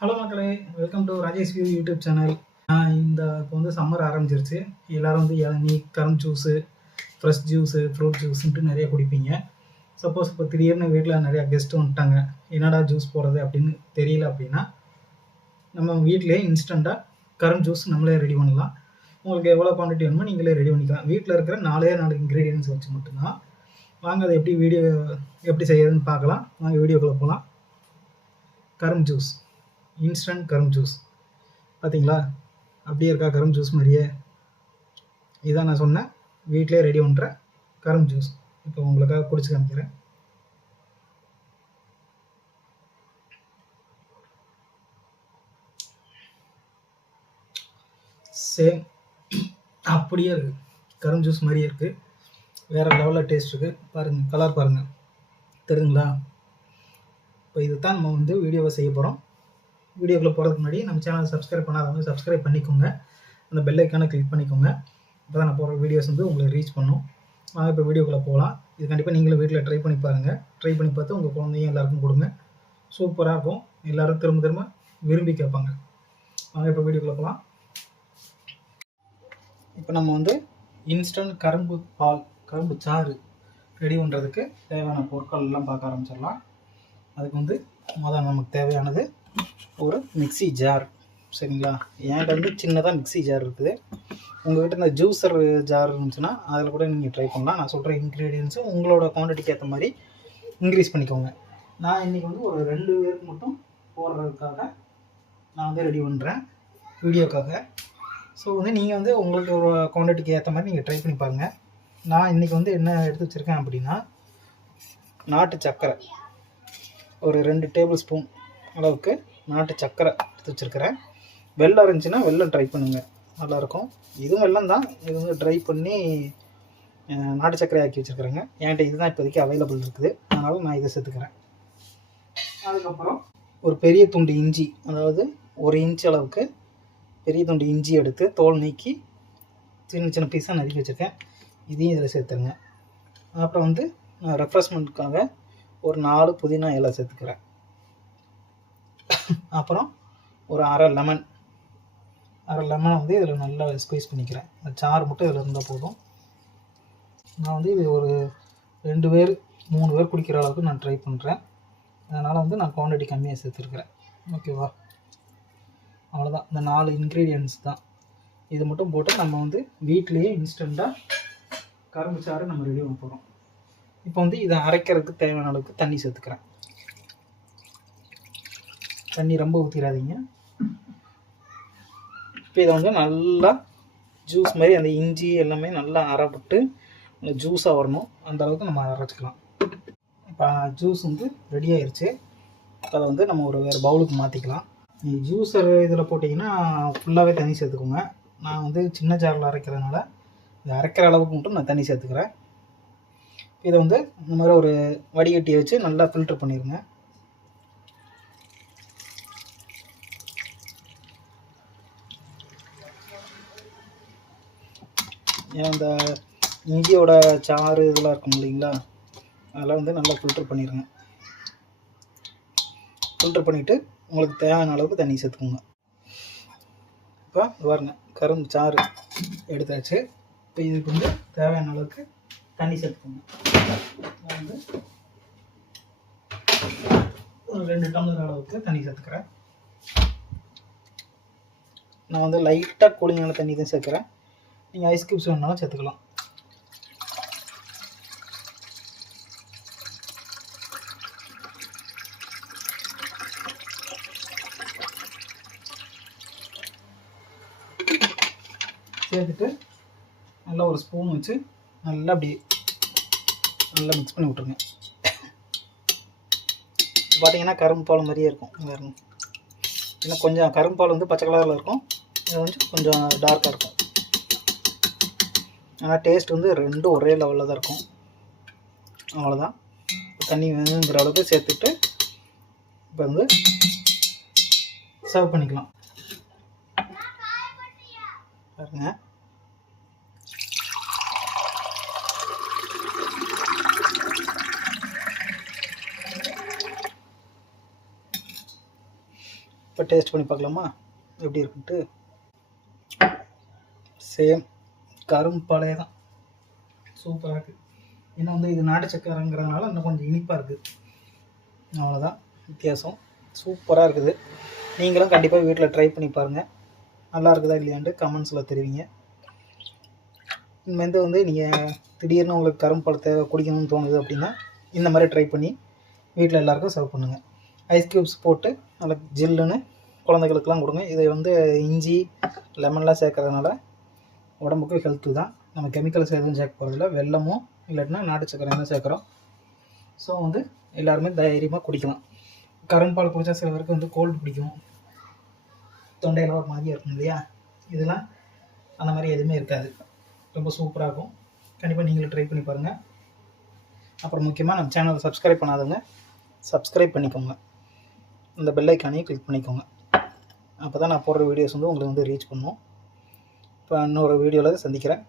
Hello மக்களே welcome to Rajesh view YouTube channel. இந்த இப்போ வந்து சம்மர் ஆரம்பிச்சிருச்சு. எல்லாரும் வந்து இளநீ கரம் ஜூஸு ஃப்ரெஷ் ஜூஸு ஃப்ரூட் ஜூஸுன்ட்டு நிறைய குடிப்பீங்க. சப்போஸ் இப்போ திடீர்னு வீட்டில் நிறையா கெஸ்ட்டு வந்துட்டாங்க. என்னடா ஜூஸ் போடுறது அப்படின்னு தெரியல அப்படின்னா நம்ம வீட்டிலேயே இன்ஸ்டண்ட்டாக கரும் ஜூஸ் நம்மளே ரெடி பண்ணலாம். உங்களுக்கு எவ்வளோ குவான்டிட்டி வேணுமோ நீங்களே ரெடி பண்ணிக்கலாம். வீட்டில் இருக்கிற நாலே நாலு இன்க்ரீடியன்ஸ் வச்சு மட்டும்தான். வாங்க அதை எப்படி வீடியோ எப்படி செய்யறதுன்னு பார்க்கலாம். வாங்க வீடியோக்குள்ளே போகலாம் கரும் ஜூஸ் இன்ஸ்டன்ட் கரும் ஜூஸ் பார்த்தீங்களா அப்படியே இருக்கா கரும் ஜூஸ் மாதிரியே. இதான் நான் சொன்னேன் வீட்டிலே ரெடி பண்ணுற கரும் ஜூஸ் இப்போ உங்களுக்காக குடிச்சு காமிக்கிறேன். சேம் அப்படியே இருக்குது கரும் ஜூஸ் மாதிரியே இருக்குது வேறு லெவலில் டேஸ்ட் இருக்குது பாருங்கள் கலர் பாருங்கள் தெரியுதுங்களா? இப்போ இது தான் நம்ம வந்து வீடியோவை செய்ய போகிறோம் வீடியோக்குள்ளே போகிறதுக்கு முன்னாடி நம்ம சேனலை சப்ஸ்கிரைப் பண்ணாதவங்க சப்ஸ்கிரைப் பண்ணிக்கோங்க. அந்த பெல்லைக்கான கிளிக் பண்ணிக்கோங்க. அப்போ தான் நான் போகிற வீடியோஸ் வந்து உங்களுக்கு ரீச் பண்ணும். வாங்க இப்போ வீடியோக்குள்ளே போகலாம் இது கண்டிப்பாக நீங்களும் வீட்டில் ட்ரை பண்ணி பாருங்கள் ட்ரை பண்ணி பார்த்து உங்கள் குழந்தையும் எல்லாருக்கும் கொடுங்க. சூப்பராக இருக்கும். எல்லோரும் திரும்ப திரும்ப விரும்பி கேட்பாங்க. வாங்க இப்போ வீடியோக்குள்ளே போகலாம் இப்போ நம்ம வந்து இன்ஸ்டன்ட் கரும்பு பால் கரும்பு சாறு ரெடி பண்ணுறதுக்கு தேவையான பொருட்கள் எல்லாம் பார்க்க ஆரம்பிச்சிடலாம். அதுக்கு வந்து முதல் நமக்கு தேவையானது ஒரு மிக்ஸி ஜார் சரிங்களா? என்கிட்ட வந்து சின்னதாக மிக்ஸி ஜார் இருக்குது. உங்கள்கிட்ட இந்த ஜூஸர் ஜார் இருந்துச்சுன்னா அதில் கூட நீங்கள் ட்ரை பண்ணலாம். நான் சொல்கிற இன்க்ரீடியன்ஸும் உங்களோட குவான்டிட்டிக்கு ஏற்ற மாதிரி இன்க்ரீஸ் பண்ணிக்கோங்க. நான் இன்றைக்கி வந்து ஒரு ரெண்டு பேருக்கு மட்டும் போடுறதுக்காக நான் வந்து ரெடி பண்ணுறேன் வீடியோக்காக. ஸோ வந்து நீங்கள் வந்து உங்களுக்கு ஒரு குவான்டிட்டிக்கு ஏற்ற மாதிரி நீங்கள் ட்ரை பண்ணி பாருங்கள் நான் இன்றைக்கி வந்து என்ன எடுத்து வச்சுருக்கேன் அப்படின்னா நாட்டு சர்க்கரை. ஒரு ரெண்டு டேபிள் ஸ்பூன் அளவுக்கு நாட்டு சர்க்கரை எடுத்து வச்சுருக்கிறேன். வெள்ளம் இருந்துச்சுன்னா வெள்ளம் ட்ரை பண்ணுங்கள் நல்லாயிருக்கும். இதுவும் வெள்ளம் தான். இது வந்து ட்ரை பண்ணி நாட்டு சர்க்கரை ஆக்கி வச்சுருக்குறேங்க. என்கிட்ட இதுதான் இப்போதைக்கு அவைலபிள் இருக்குது. அதனால் நான் இதை சேர்த்துக்கிறேன். அதுக்கப்புறம் ஒரு பெரிய துண்டு இஞ்சி அதாவது ஒரு இன்ச் அளவுக்கு பெரிய துண்டு இஞ்சி எடுத்து தோல் நீக்கி சின்ன சின்ன பீஸாக நறுக்கி வச்சுருக்கேன். இதையும் இதில் சேர்த்துருங்க. அப்புறம் வந்து நான் ரெஃப்ரெஷ்மெண்ட்டுக்காக ஒரு நாலு புதினா இலை சேர்த்துக்கிறேன். அப்புறம் ஒரு அரை லெமன் அரை லெமனை வந்து இதில் நல்லா ஸ்குவீஸ் பண்ணிக்கிறேன். அந்த சாறு மட்டும் இதில் இருந்தால் போதும். நான் வந்து இது ஒரு ரெண்டு பேர் மூணு பேர் குடிக்கிற அளவுக்கு நான் ட்ரை பண்ணுறேன் அதனால் வந்து நான் குவான்டிட்டி கம்மியாக சேர்த்துருக்குறேன். ஓகேவா அவ்வளோதான் இந்த நாலு இன்க்ரீடியன்ஸ் தான். இது மட்டும் போட்டு நம்ம வந்து வீட்லேயே இன்ஸ்டண்ட்டாக கரும்பு சாறு நம்ம ரெடி பண்ண போகிறோம் இப்போ வந்து இதை அரைக்கிறதுக்கு தேவையான அளவுக்கு தண்ணி சேர்த்துக்கிறேன். தண்ணி ரொம்ப ஊற்றிடாதீங்க இப்போ இதை வந்து நல்லா ஜூஸ் மாதிரி அந்த இஞ்சி எல்லாமே நல்லா அரைப்பட்டு ஜூஸாக வரணும். அந்த அளவுக்கு நம்ம அரைச்சிக்கலாம். இப்போ ஜூஸ் வந்து ரெடி ஆயிடுச்சு அதை வந்து நம்ம ஒரு வேறு பவுலுக்கு மாற்றிக்கலாம் நீ ஜூஸர் இதில் போட்டிங்கன்னா ஃபுல்லாகவே தண்ணி சேர்த்துக்கோங்க. நான் வந்து சின்ன ஜாரில் அரைக்கிறதுனால இது அரைக்கிற அளவுக்கு மட்டும் நான் தண்ணி சேர்த்துக்கிறேன். இதை வந்து இந்த மாதிரி ஒரு வடிகட்டியை வச்சு நல்லா ஃபில்டர் பண்ணிடுங்க ஏன்னா இந்த இஞ்சியோட சாறு இதெல்லாம் இருக்கும் இல்லைங்களா? அதெல்லாம் வந்து நல்லா ஃபில்டர் பண்ணிடுங்க ஃபில்டர் பண்ணிவிட்டு உங்களுக்கு தேவையான அளவுக்கு தண்ணி சேர்த்துக்கோங்க. இப்போ பாருங்க கரும்பு சாறு எடுத்தாச்சு. இப்போ இதுக்கு வந்து தேவையான அளவுக்கு தண்ணி சேர்த்துக்கோங்க. நான் வந்து ஒரு ரெண்டு டம்ளர் அளவுக்கு தண்ணி சேர்த்துக்கிறேன். நான் வந்து லைட்டாக கூலிங்கான தண்ணி தான் சேர்க்குறேன். நீங்கள் ஐஸ் கியூப்ஸ் வேணுனாலும் சேர்த்துக்கலாம். சேர்த்துட்டு நல்லா ஒரு ஸ்பூன் வச்சு நல்லா அப்படி நல்லா மிக்ஸ் பண்ணி விட்ருங்க பார்த்தீங்கன்னா கரும்பு பால் மாதிரியே இருக்கும். பாருங்க. ஏன்னா கொஞ்சம் கரும்பு பால் வந்து பச்சை கலரில் இருக்கும். இது வந்து கொஞ்சம் டார்க்காக இருக்கும். டேஸ்ட் வந்து ரெண்டும் ஒரே லெவலில் தான் இருக்கும். அவ்வளோதான் தண்ணி வேணுங்கிற அளவுக்கு சேர்த்துட்டு இப்போ வந்து சர்வ் பண்ணிக்கலாம். பாருங்க. இப்போ டேஸ்ட் பண்ணி பார்க்கலாமா? எப்படி இருக்குன்ட்டு? சேம் கரும்பழைய தான் சூப்பராக இருக்குது ஏன்னா வந்து இது நாட்டு சக்கரங்கிறதுனால இன்னும் கொஞ்சம் இனிப்பாக இருக்குது அவ்வளோதான் வித்தியாசம். சூப்பராக இருக்குது. நீங்களும் கண்டிப்பாக வீட்டில் ட்ரை பண்ணி பாருங்கள் நல்லா இருக்குதா இல்லையான்ட்டு கமெண்ட்ஸில் தெரிவிங்க. இனிமேந்து வந்து நீங்கள் திடீர்னு உங்களுக்கு கரும்பு பழத்தை குடிக்கணும்னு தோணுது அப்படின்னா இந்த மாதிரி ட்ரை பண்ணி வீட்டில் எல்லாருக்கும் சர்வ் பண்ணுங்கள் ஐஸ் க்யூப்ஸ் போட்டு நல்லா ஜில்லுன்னு குழந்தைகளுக்கெல்லாம் கொடுங்க. இதை வந்து இஞ்சி லெமன்லாம் சேர்க்கறதுனால உடம்புக்கும் ஹெல்த்து தான். நம்ம கெமிக்கல்ஸ் எதுவும் சேர்க்க போகிறதில்ல வெள்ளமும் இல்லாட்டினா நாட்டு சக்கரை தான் சேர்க்குறோம். ஸோ வந்து எல்லாருமே தைரியமாக குடிக்கலாம். கரும்பால் குடித்தா சில பேருக்கு வந்து கோல்டு பிடிக்கும். தொண்டையில் ஒரு மாதிரியாக இருக்கும் இல்லையா? இதெல்லாம் அந்த மாதிரி எதுவுமே இருக்காது. ரொம்ப சூப்பராக இருக்கும். கண்டிப்பாக நீங்களும் ட்ரை பண்ணி பாருங்கள் அப்புறம் முக்கியமாக நம்ம சேனலை சப்ஸ்கிரைப் பண்ணாதவங்க சப்ஸ்கிரைப் பண்ணிக்கோங்க. இந்த பெல்லைக்கானையும் கிளிக் பண்ணிக்கோங்க. அப்போ தான் நான் போடுற வீடியோஸ் வந்து உங்களுக்கு வந்து ரீச் பண்ணும். இப்போ இன்னொரு வீடியோவில் சந்திக்கிறேன்.